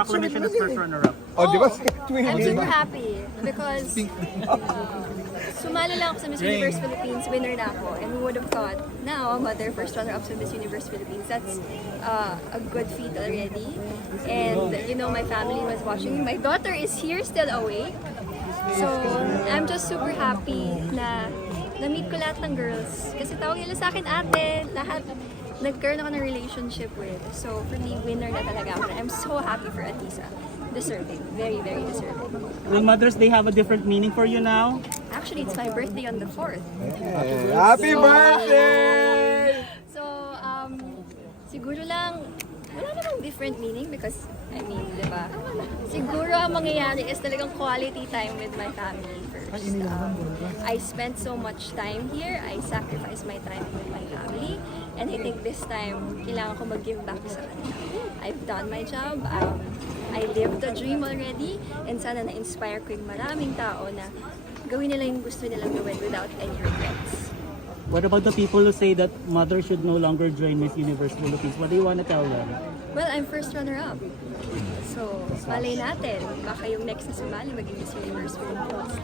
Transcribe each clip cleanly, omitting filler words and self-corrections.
Acclamation as first runner-up. Oh, di ba? I'm super happy because sumali lang ako sa Miss Universe Philippines, winner na ako. And who would have thought, now, mother, first runner-up sa Miss Universe Philippines. That's a good feat already. And, you know, my family was watching. My daughter is here, still awake. So, I'm just super happy na na-meet ko lahat ng girls. Kasi tawag nila sa akin ate, lahat nagkaroon ako ng relationship with. So, for me, winner na talaga ako. I'm so happy for Atisa. Deserving. Very, very deserving. Will Mother's Day have a different meaning for you now? Actually, it's my birthday on the 4th. Happy birthday! So, siguro lang, wala namang different meaning because, I mean, di ba? Siguro ang mangyayari is talagang quality time with my family first. I spent so much time here. I sacrificed my time with my family. And I think this time, kailangan ko mag-give back sa kanila. I've done my job. I lived the dream already. And sana na-inspire ko yung maraming tao na gawin nila yung gusto nilang gawin without any regrets. What about the people who say that Mother should no longer join Miss Universe Philippines? What do you want to tell them? Well, I'm first runner-up. So, malay natin. Baka yung next na sumali maging Miss Universe Philippines.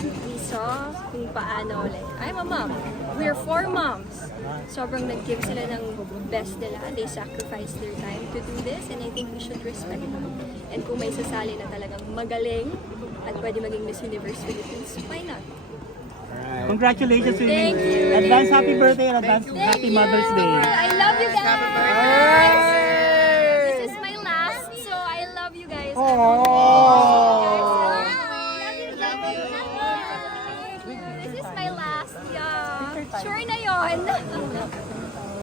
We saw kung paano, like, I'm a mom. We're 4 moms. Sobrang nag-give sila ng best nila. They sacrificed their time to do this and I think we should respect them. And kung may sasali na talagang magaling at pwede maging Miss Universe Philippines, why not? Congratulations, Thank you. Advance happy birthday and advance happy Mother's Day. I love you guys.